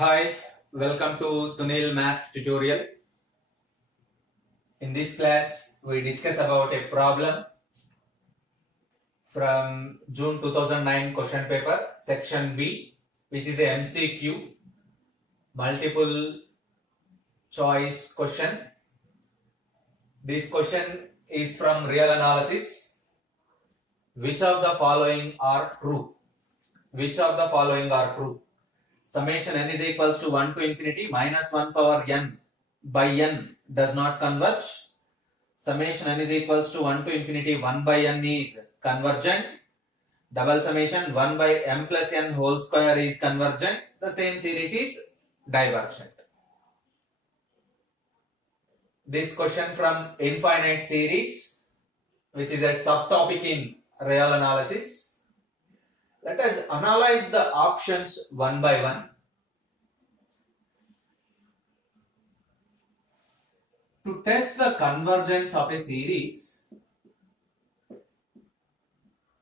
Hi, welcome to Sunil Maths tutorial. In this class, we discuss about a problem from June 2009 question paper, section B, which is a MCQ, multiple choice question. This question is from real analysis. Which of the following are true? Which of the following are true? Summation n is equals to 1 to infinity minus 1 power n by n does not converge. Summation n is equals to 1 to infinity 1 by n is convergent. Double summation 1 by m plus n whole square is convergent. The same series is divergent. This question from infinite series, which is a subtopic in real analysis. Let us analyze the options one by one. To test the convergence of a series,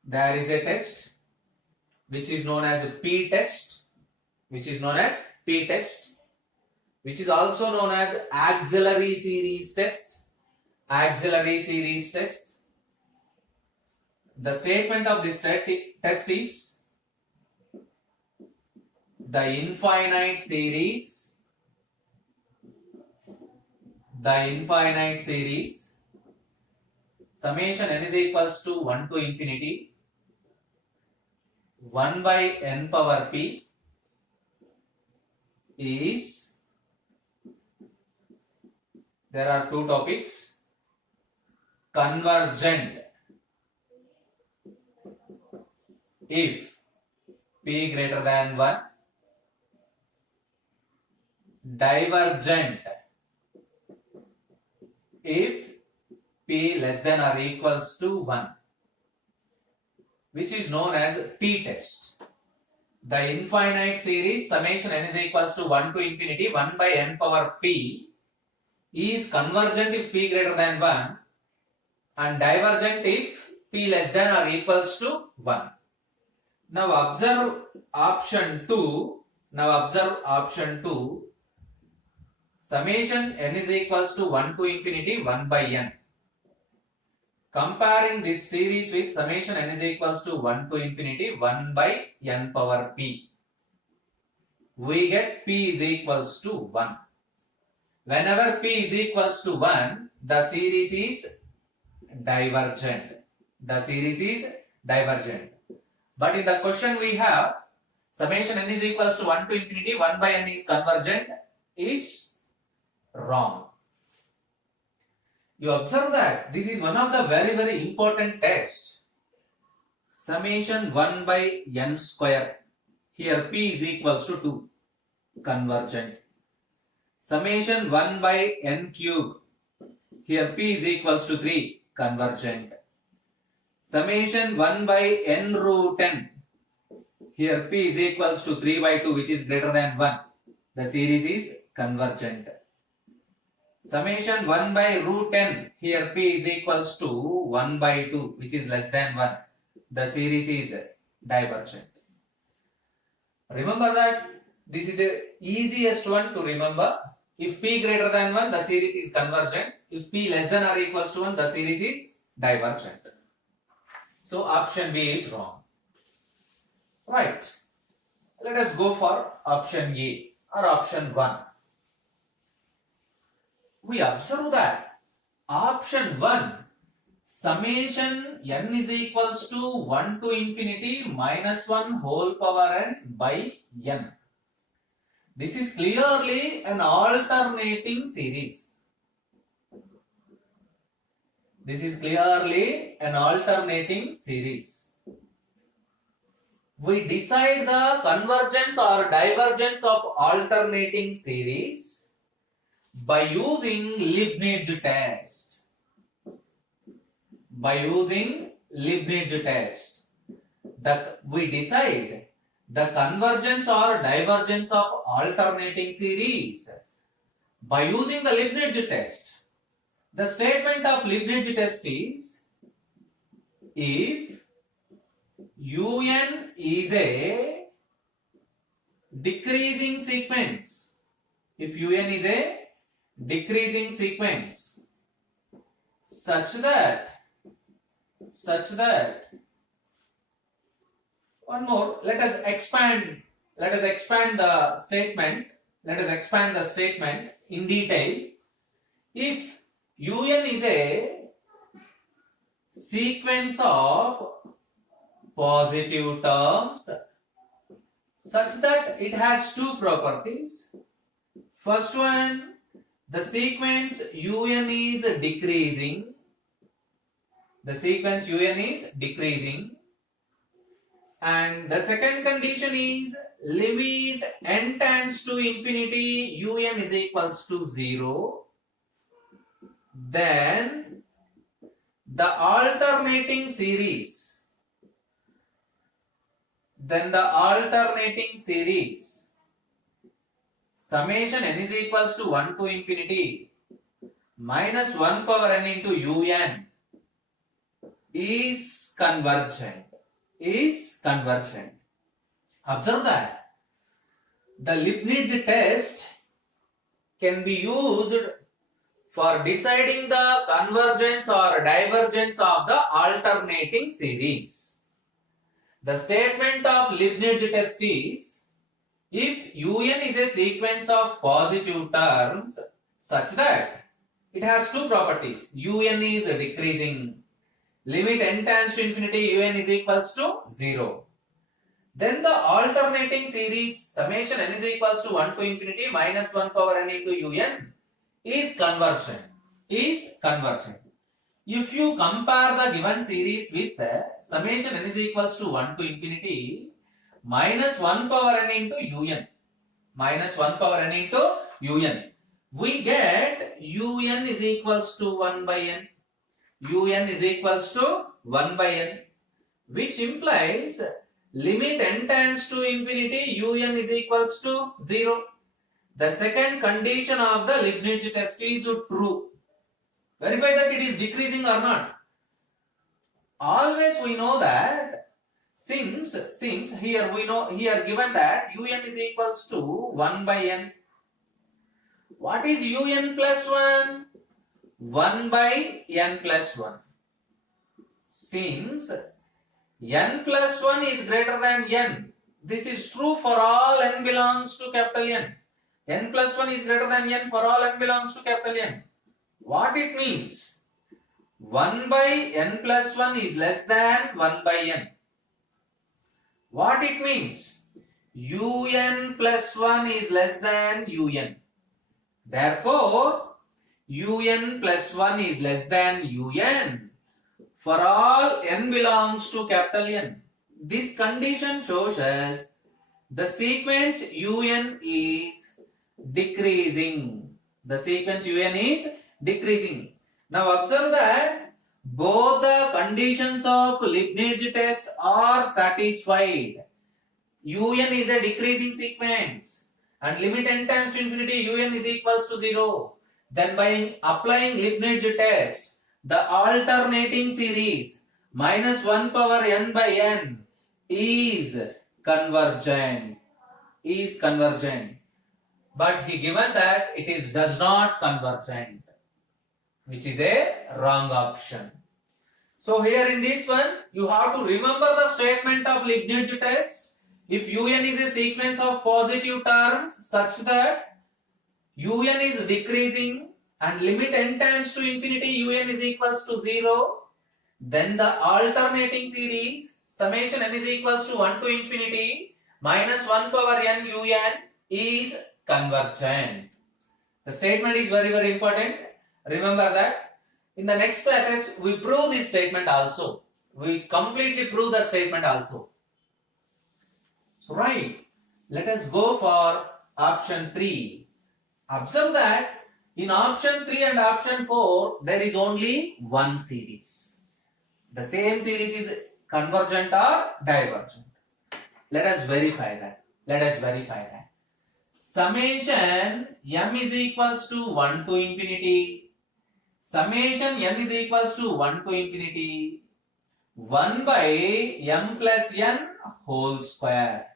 there is a test which is known as a p-test, which is also known as auxiliary series test. The statement of this test is the infinite series summation n is equals to 1 to infinity 1 by n power p is, there are two topics, convergent if p greater than 1, divergent if p less than or equals to 1, which is known as p-test. The infinite series summation n is equals to 1 to infinity 1 by n power p is convergent if p greater than 1 and divergent if p less than or equals to 1. Now observe option 2. Summation n is equals to 1 to infinity 1 by n. Comparing this series with summation n is equals to 1 to infinity 1 by n power p, we get p is equals to 1. Whenever p is equals to 1, the series is divergent. But in the question we have summation n is equals to 1 to infinity 1 by n is convergent is wrong. You observe that this is one of the very important tests. Summation 1 by n square. Here p is equals to 2. Convergent. Summation 1 by n cube. Here p is equals to 3. Convergent. Summation 1 by n root n. Here p is equals to 3 by 2, which is greater than 1. The series is convergent. Summation 1 by root n. Here p is equals to 1 by 2, which is less than 1. The series is divergent. Remember that this is the easiest one to remember. If p greater than 1, the series is convergent. If p less than or equals to 1, the series is divergent. So option B is wrong. Right. Let us go for option A or option 1. We observe that option 1, summation n is equals to 1 to infinity minus 1 whole power n by n. This is clearly an alternating series. We decide the convergence or divergence of alternating series by using Leibniz test. We decide the convergence or divergence of alternating series by using the Leibniz test. The statement of Leibniz test is, if un is a decreasing sequence, if un is a decreasing sequence, such that one more, let us expand the statement, in detail. If un is a sequence of positive terms such that it has two properties. First one, the sequence un is decreasing. And the second condition is limit n tends to infinity un is equals to 0. Then the alternating series summation n is equals to 1 to infinity minus 1 power n into un is convergent. Observe that the Leibniz test can be used for deciding the convergence or divergence of the alternating series. The statement of Leibniz test is, if un is a sequence of positive terms such that it has two properties, un is decreasing, limit n tends to infinity un is equals to 0. Then the alternating series summation n is equals to 1 to infinity minus 1 power n into un is convergent. If you compare the given series with summation n is equals to 1 to infinity minus 1 power n into un, we get un is equals to 1 by n. Which implies limit n tends to infinity un is equals to 0. The second condition of the Leibniz test is true. Verify that it is decreasing or not. Always we know that since here given that un is equals to 1 by n. What is un plus 1? 1 by n plus 1. Since n plus 1 is greater than n, this is true for all n belongs to capital N. N plus 1 is greater than n for all n belongs to capital N. What it means? 1 by n plus 1 is less than 1 by n. What it means? un plus 1 is less than un. Therefore, un plus 1 is less than un for all n belongs to capital N. This condition shows us the sequence un is decreasing. Now observe that both the conditions of Leibniz test are satisfied. un is a decreasing sequence and limit n tends to infinity un is equals to 0. Then by applying Leibniz test, the alternating series minus 1 power n by n is convergent. But he given that it is does not convergent, which is a wrong option. So here in this one, you have to remember the statement of Leibniz test. If un is a sequence of positive terms such that un is decreasing and limit n tends to infinity un is equals to 0, then the alternating series summation n is equals to 1 to infinity minus 1 power n un is convergent. The statement is very, very important. Remember that. In the next classes, we prove this statement also. We completely prove the statement also. So, right. Let us go for option 3. Observe that in option 3 and option 4, there is only one series. The same series is convergent or divergent. Let us verify that. Summation m is equals to 1 to infinity. Summation n is equals to 1 to infinity 1 by m plus n whole square.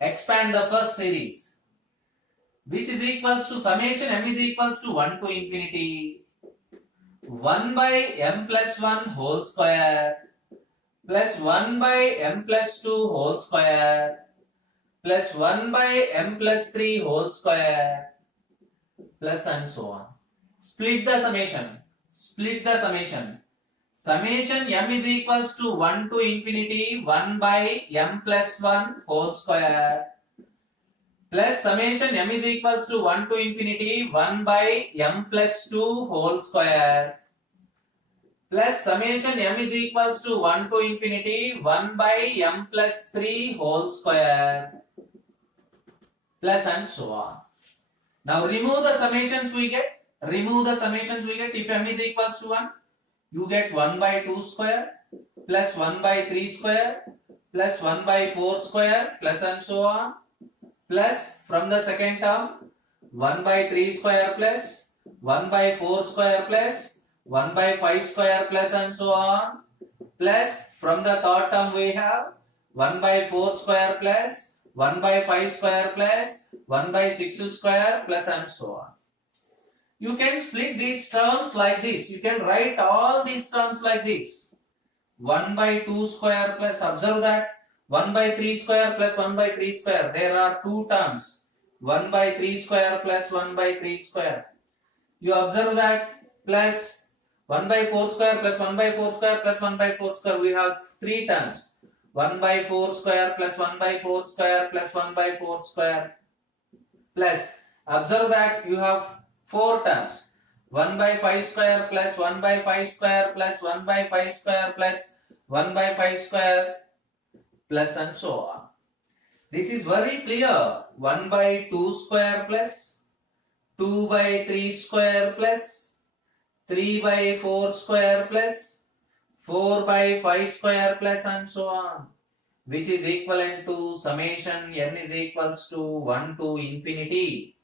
expand the first series, which is equals to summation m is equals to 1 to infinity 1 by m plus 1 whole square plus 1 by m plus 2 whole square plus 1 by m plus 3 whole square plus and so on. Split the summation. Split the summation. Summation m is equals to 1 to infinity 1 by m plus 1 whole square plus summation m is equals to 1 to infinity 1 by m plus 2 whole square plus summation m is equals to 1 to infinity 1 by m plus 3 whole square plus and so on. Now remove the summations we get. Remove the summations we get. If m is equals to 1, you get 1 by 2 square plus 1 by 3 square plus 1 by 4 square plus and so on. Plus from the second term 1 by 3 square plus 1 by 4 square plus 1 by 5 square plus and so on. Plus from the third term we have 1 by 4 square plus 1 by 5 square plus 1 by 6 square plus and so on. You can split these terms like this. You can write all these terms like this. 1 by 2 square plus, observe that 1 by 3 square plus 1 by 3 square. There are two terms. 1 by 3 square plus 1 by 3 square. You observe that plus 1 by 4 square plus 1 by 4 square plus 1 by 4 square. We have three terms. 1 by 4 square plus 1 by 4 square plus 1 by 4 square plus, observe that you have four terms. 1 by 5 square plus 1 by 5 square plus 1 by 5 square plus 1 by 5 square plus and so on. This is very clear. 1 by 2 square plus 2 by 3 square plus 3 by 4 square plus 4 by 5 square plus and so on, which is equivalent to summation n is equals to 1 to infinity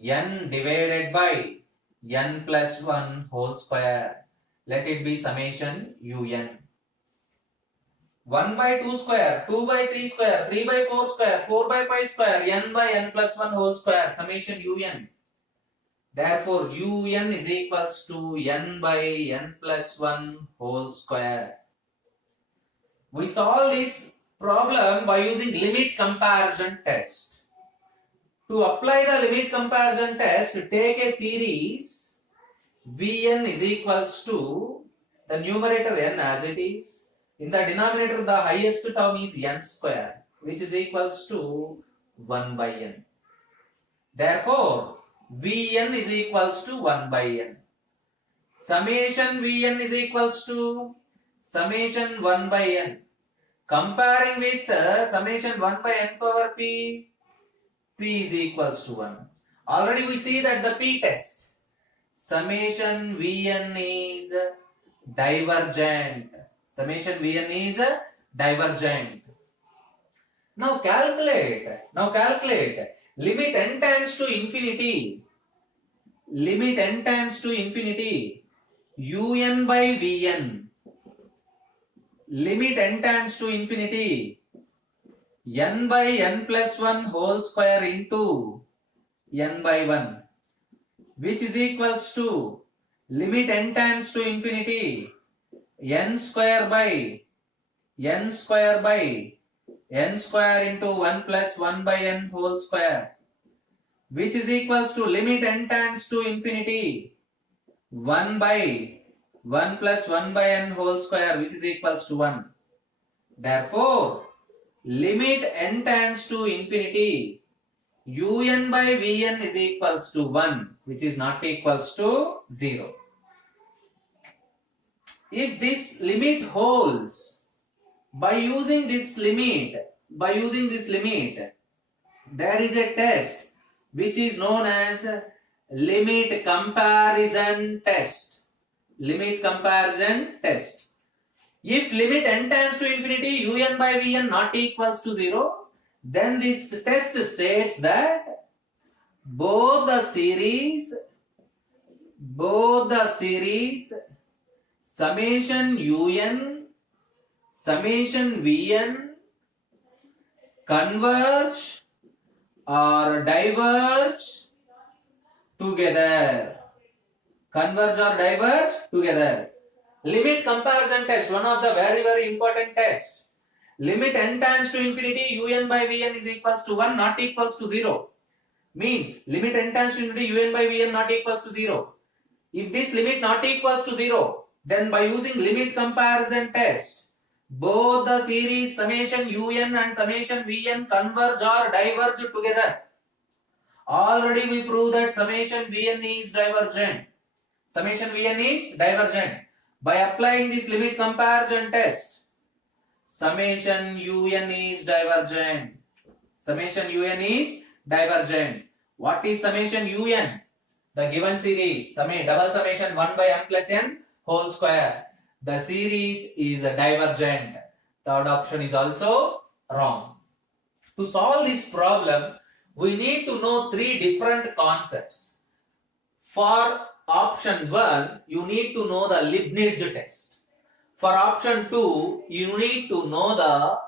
n divided by n plus 1 whole square. Let it be summation un. 1 by 2 square, 2 by 3 square, 3 by 4 square, 4 by 5 square, n by n plus 1 whole square, summation un. Therefore, un is equals to n by n plus 1 whole square. We solve this problem by using limit comparison test. To apply the limit comparison test, take a series Vn is equals to the numerator n as it is. In the denominator, the highest term is n square, which is equals to 1 by n. Therefore, Vn is equals to 1 by n. Summation Vn is equals to summation 1 by n. Comparing with summation 1 by n power p, p is equals to 1. Already we see that the p test, summation Vn is divergent. Summation Vn is divergent. Now calculate. Limit n tends to infinity. Limit n tends to infinity. Un by Vn. Limit n tends to infinity. N by n plus 1 whole square into n by 1, which is equals to limit n tends to infinity n square by n square into 1 plus 1 by n whole square, which is equals to limit n tends to infinity 1 by 1 plus 1 by n whole square, which is equals to 1. Therefore, limit n tends to infinity un by vn is equals to 1, which is not equals to 0. If this limit holds, by using this limit, there is a test which is known as limit comparison test. Limit comparison test. If limit n tends to infinity un by vn not equals to 0, then this test states that both the series summation un, summation vn converge or diverge together. Converge or diverge together. Limit comparison test, one of the very important tests. Limit n tends to infinity, un by vn is equals to 1, not equals to 0. Means limit n tends to infinity, un by vn not equals to 0. If this limit not equals to 0, then by using limit comparison test, both the series summation un and summation vn converge or diverge together. Already we proved that summation vn is divergent. Summation vn is divergent. By applying this limit comparison test, summation un is divergent. Summation un is divergent. What is summation un? The given series, double summation 1 by n plus n whole square. The series is divergent. Third option is also wrong. To solve this problem, we need to know three different concepts. For option 1, you need to know the Leibniz test. For option 2, you need to know the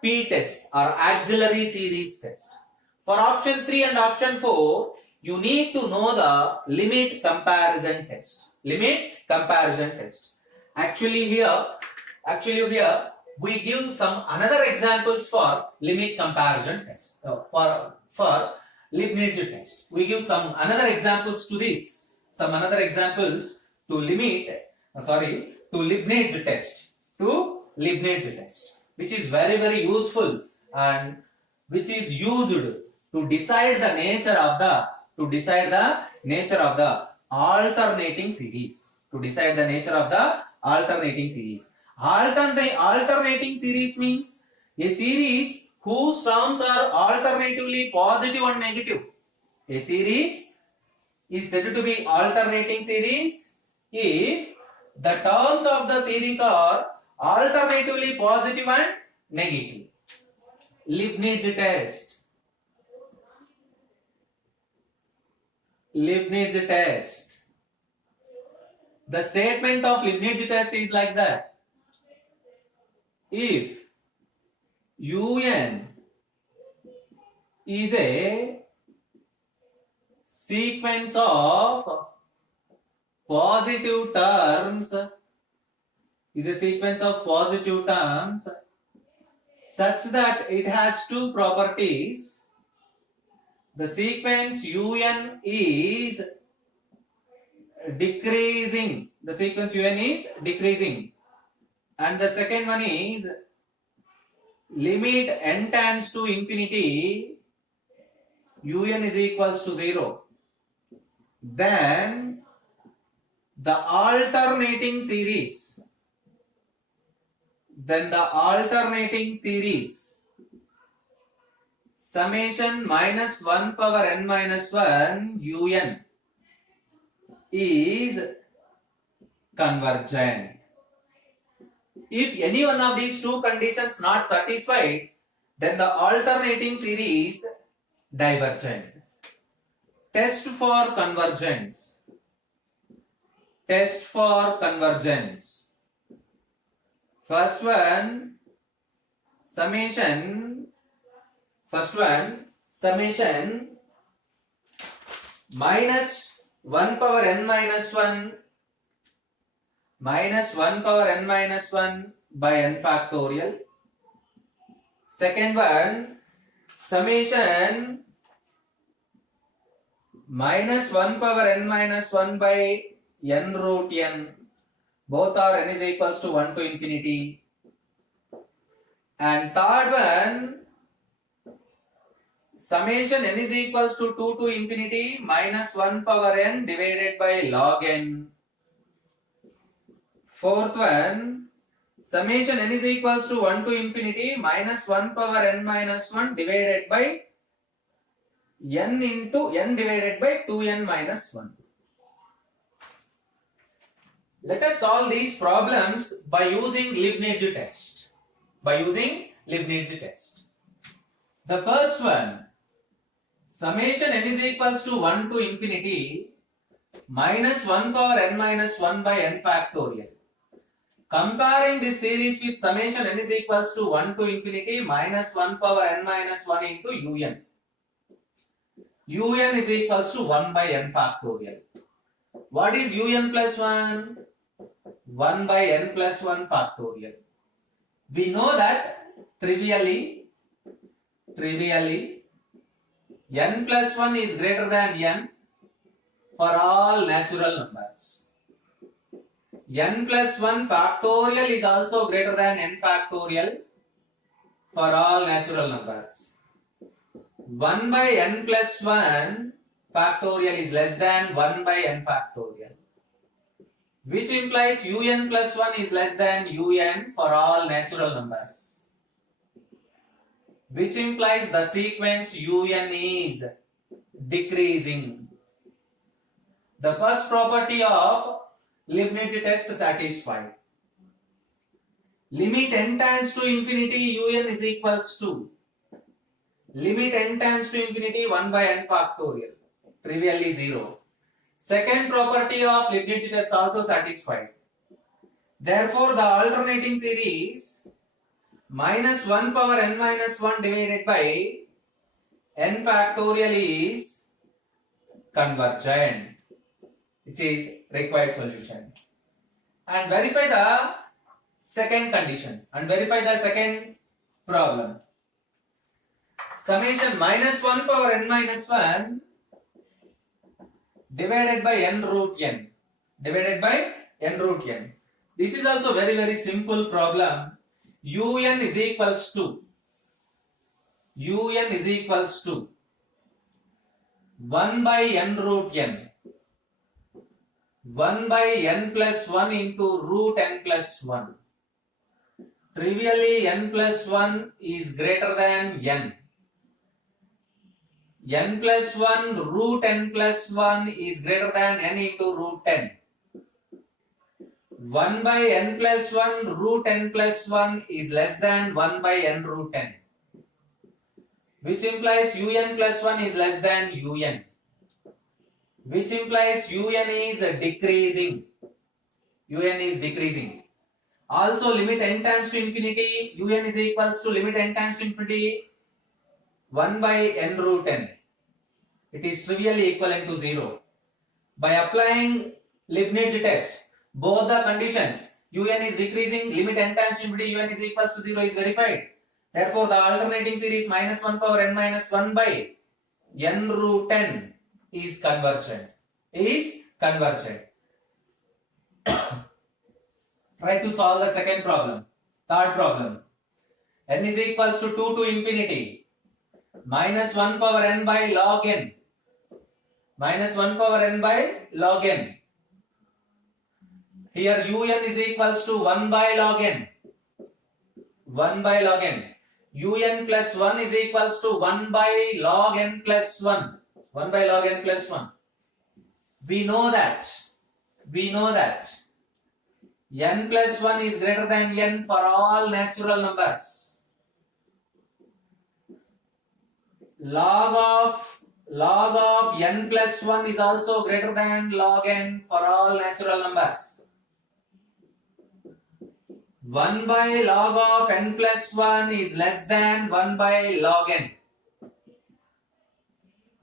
P test or auxiliary series test. For option 3 and option 4, you need to know the limit comparison test. Limit comparison test. Actually here we give some another examples for limit comparison test. For Leibniz test, we give some another examples to this. Some another examples to Leibniz test. To Leibniz test, which is very useful and which is used to decide the nature of the alternating series. To decide the nature of the alternating series. Alternating series means a series whose terms are alternatively positive and negative. A series is said to be alternating series if the terms of the series are alternatively positive and negative. Leibniz test. Leibniz test. The statement of Leibniz test is like that. If un is a sequence of positive terms, such that it has two properties. The sequence un is decreasing. The sequence un is decreasing. And the second one is limit n tends to infinity, un is equals to 0. Then the alternating series, summation minus 1 power n minus 1 un is convergent. If any one of these two conditions not satisfied, then the alternating series divergent. Test for convergence. First one, summation minus 1 power n minus 1 by n factorial. Second one, summation minus 1 power n minus 1 by n root n. Both are n is equals to 1 to infinity. And third one, summation n is equals to 2 to infinity minus 1 power n divided by log n. Fourth one, summation n is equals to 1 to infinity minus 1 power n minus 1 divided by n into n divided by 2n minus 1. Let us solve these problems by using Leibniz test. The first one, summation n is equals to 1 to infinity minus 1 power n minus 1 by n factorial. Comparing this series with summation n is equals to 1 to infinity minus 1 power n minus 1 into un. Un is equals to 1 by n factorial. What is un plus 1? 1 by n plus 1 factorial. We know that trivially n plus 1 is greater than n for all natural numbers. N plus 1 factorial is also greater than n factorial for all natural numbers. 1 by n plus 1 factorial is less than 1 by n factorial, which implies un plus 1 is less than un for all natural numbers, which implies the sequence un is decreasing. The first property of Leibniz test satisfied. Limit n tends to infinity un is equals to limit n tends to infinity 1 by n factorial, trivially 0. Second property of Leibniz test also satisfied. Therefore, the alternating series minus 1 power n minus 1 divided by n factorial is convergent, which is required solution. And verify the second condition and verify the second problem. Summation minus 1 power n minus 1 divided by n root n. Divided by n root n. This is also very simple problem. Un is equals to 1 by n root n. 1 by n plus 1 into root n plus 1. Trivially n plus 1 is greater than n. N plus 1 root n plus 1 is greater than n into root 10. 1 by n plus 1 root n plus 1 is less than 1 by n root 10, which implies un plus 1 is less than un, which implies un is decreasing. Un is decreasing. Also, limit n tends to infinity, un is equals to limit n tends to infinity 1 by n root n. It is trivially equivalent to 0. By applying Leibniz test, both the conditions un is decreasing, limit n tends to infinity un is equals to 0 is verified. Therefore, the alternating series minus 1 power n minus 1 by n root n is convergent. Try to solve the second problem. Third problem. N is equals to 2 to infinity minus 1 power n by log n. Minus 1 power n by log n. Here un is equals to 1 by log n. 1 by log n. Un plus 1 is equals to 1 by log n plus 1. 1 by log n plus 1. We know that n plus 1 is greater than n for all natural numbers. Log of n plus 1 is also greater than log n for all natural numbers. 1 by log of n plus 1 is less than 1 by log n.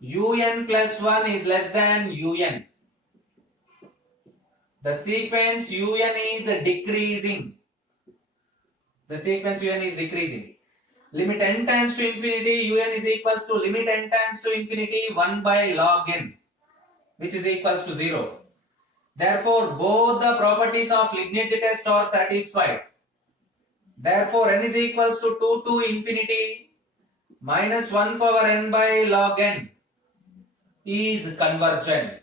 Un plus 1 is less than un. The sequence un is decreasing. Limit n tends to infinity un is equals to limit n tends to infinity 1 by log n, which is equals to 0. Therefore, both the properties of Leibniz test are satisfied. Therefore, n is equals to 2 to infinity minus 1 power n by log n is convergent.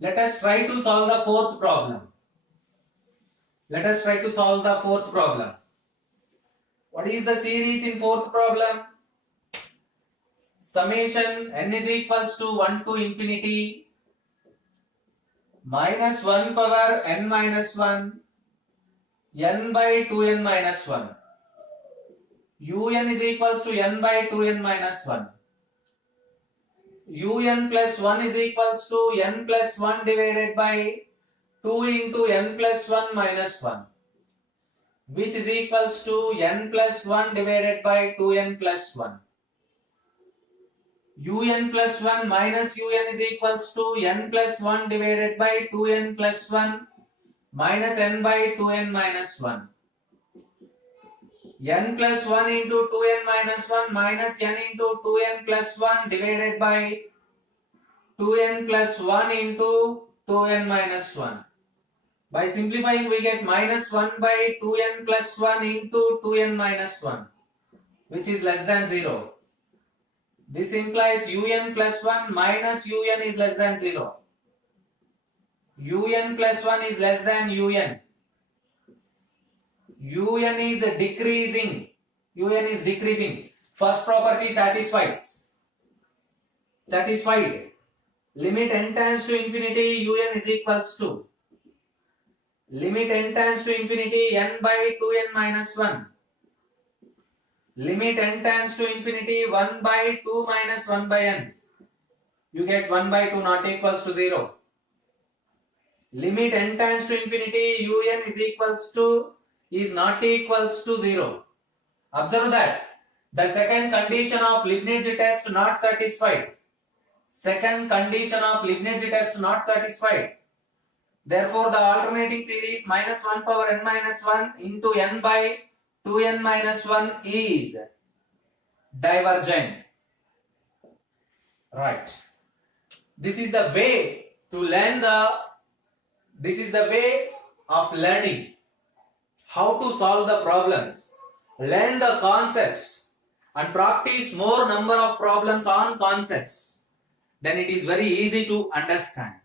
Let us try to solve the fourth problem. What is the series in fourth problem? Summation n is equals to 1 to infinity minus 1 power n minus 1 n by 2n minus 1. Un is equals to n by 2n minus 1. Un plus 1 is equals to n plus 1 divided by 2 into n plus 1 minus 1, which is equals to n plus 1 divided by 2n plus 1. Un plus 1 minus un is equals to n plus 1 divided by 2n plus 1 minus n by 2n minus 1. N plus 1 into 2n minus 1 minus n into 2n plus 1 divided by 2n plus 1 into 2n minus 1. By simplifying, we get minus 1 by 2n plus 1 into 2n minus 1, which is less than 0. This implies un plus 1 minus un is less than 0. Un plus 1 is less than un. Un is decreasing. Un is decreasing. First property satisfies. Satisfied. Limit n tends to infinity, un is equals to limit n tends to infinity, n by 2n minus 1. Limit n tends to infinity, 1 by 2 minus 1 by n. You get 1 by 2 not equals to 0. Limit n tends to infinity, un is not equals to 0. Observe that the second condition of Leibniz test not satisfied. Second condition of Leibniz test not satisfied. Therefore, the alternating series minus 1 power n minus 1 into n by 2n minus 1 is divergent. Right. This is the way to learn this is the way of learning how to solve the problems. Learn the concepts and practice more number of problems on concepts. Then it is very easy to understand.